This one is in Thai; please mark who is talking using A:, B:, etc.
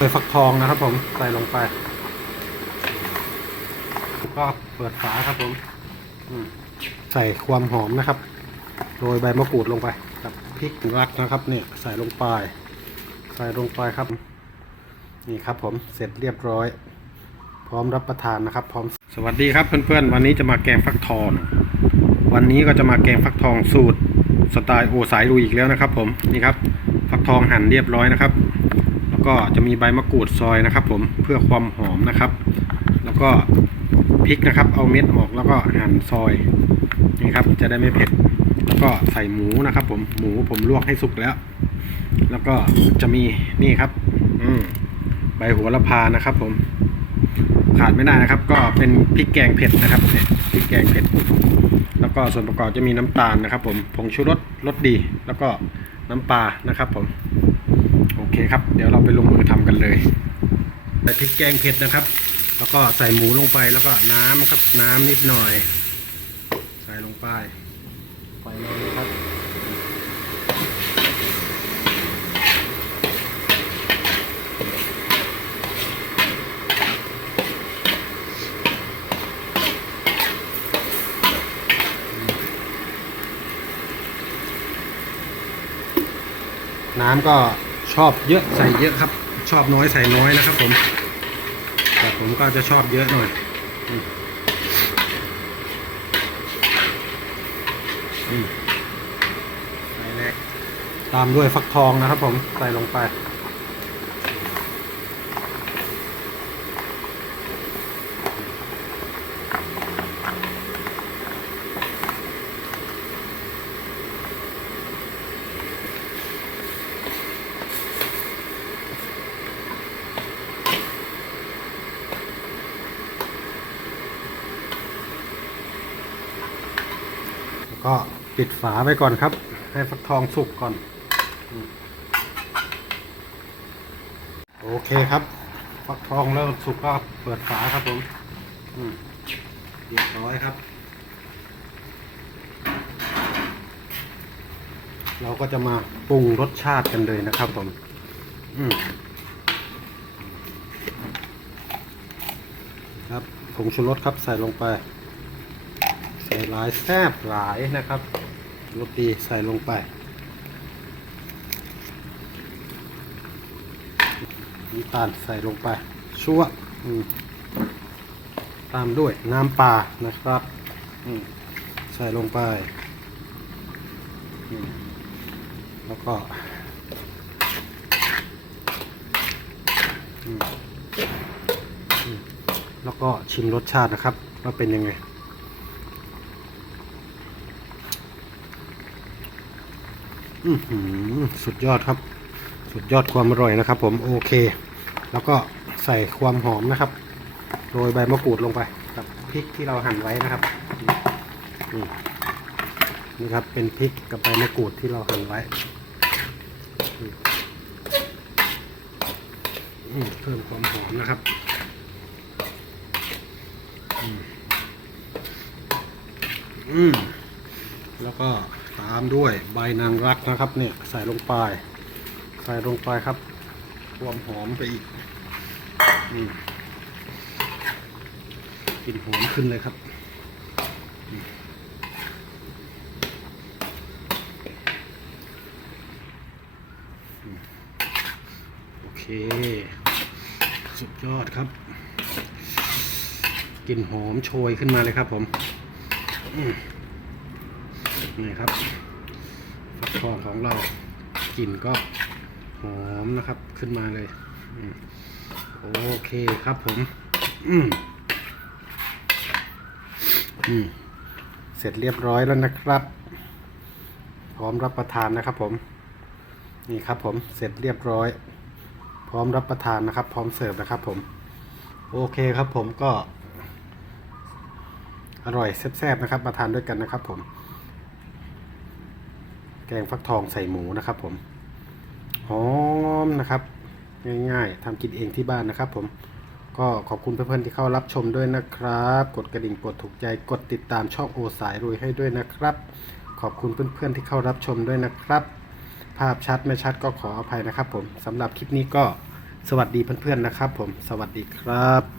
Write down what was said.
A: ใส่ฟักทองนะครับผมใส่ลงไป ก็เปิดฝาครับผมใส่ความหอมนะครับโรยใบมะกรูดลงไปกับพริกรักนะครับเนี่ยใส่ลงไป ใส่ลงไปครับ นี่ครับผมเสร็จเรียบร้อย พร้อมรับประทานนะครับ พร้อมสวัสดีครับเพื่อนๆ วันนี้จะมาแกงฟักทอง วันนี้ก็จะมาแกงฟักทองสูตรสไตล์โอสายลุยอีกแล้วนะครับ ผมนี่ครับ ฟักทองหั่นเรียบร้อยนะครับ แล้วก็จะมีใบมะกรูดซอยนะครับ ผมเพื่อความหอมนะครับ แล้วก็พริกนะครับ เอาเม็ดออกแล้วก็หั่นซอยนี่ครับ จะได้ไม่เผ็ดแล้วก็ใส่หมูนะครับ ผมหมูผมลวกให้สุกแล้ว แล้วก็จะมีนี่ครับ อืมใบหัวละพานะครับ ผม ขาดไม่ได้นะครับ ก็เป็นพริกแกงเผ็ดนะครับเนี่ยพริกแกงเผ็ด แล้วก็ส่วนประกอบจะมีน้ำตาลนะครับ ผมผงชูรสรสดี แล้วก็น้ำปลานะครับ ผม เคครับ เดี๋ยวเราไปลงมือทำกันเลยใส่พริกแกงเผ็ดนะครับ แล้วก็ใส่หมูลงไปแล้วก็น้ำครับน้ำนิดหน่อย ใส่ลงไปไฟแรงครับน้ำก็ ชอบเยอะใส่เยอะครับ ชอบน้อยใส่น้อยนะครับผม แต่ผมก็จะชอบเยอะหน่อยอืมอืมใส่แรกตามด้วยฟักทองนะครับผมใส่ลงไป ก็ปิดฝาไว้ก่อนครับ ให้ฟักทองสุกก่อน โอเคครับ ฟักทองเริ่มสุกก็เปิดฝาครับผมเรียบร้อยครับ เราก็จะมาปรุงรสชาติกันเลยนะครับผมครับผงชูรสครับใส่ลงไป หลายแซบหลายนะครับรสดีใส่ลงไปน้ำตาลใส่ลงไปชั่วตามด้วยน้ำปลานะครับใส่ลงไปแล้วก็แล้วก็ชิมรสชาตินะครับว่าเป็นยังไง อื้อหือ สุดยอดครับ สุดยอดความอร่อยนะครับ ผมโอเค แล้วก็ใส่ความหอมนะครับโรยใบมะกรูดลงไปกับพริกที่เราหั่นไว้นะครับนี่ครับเป็นพริกกับใบมะกรูดที่เราหั่นไว้เพิ่มความหอมนะครับอืมแล้วก็ ตามด้วยใบนางรักนะครับเนี่ยใส่ลงไป ใส่ลงไปครับความหอมไปอีกกลิ่นหอมขึ้นเลยครับโอเค สุดยอดครับกลิ่นหอมโชยขึ้นมาเลยครับผมม นี่ครับฟักทองของเรากลิ่นก็หอมนะครับขึ้นมาเลยโอเคครับผม อืมอืมเสร็จเรียบร้อยแล้วนะครับ พร้อมรับประทานนะครับ ผม นี่ครับ ผมเสร็จเรียบร้อย พร้อมรับประทานนะครับ พร้อมเสิร์ฟนะครับ ผม โอเคครับ ผมก็ อร่อยแซ่บๆนะครับ มาทานด้วยกันนะครับ ผม แกงฟักทองใส่หมูนะครับผมหอมนะครับ ง่ายๆทำกินเองที่บ้านนะครับผมก็ขอบคุณเพื่อนๆที่เข้ารับชมด้วยนะครับ กดกระดิ่งกดถูกใจกดติดตามช่องโอสายรวยให้ด้วยนะครับ ขอบคุณเพื่อนๆที่เข้ารับชมด้วยนะครับ ภาพชัดไม่ชัดก็ขออภัยนะครับผมสำหรับคลิปนี้ก็สวัสดีเพื่อนๆนะครับผมสวัสดีครับ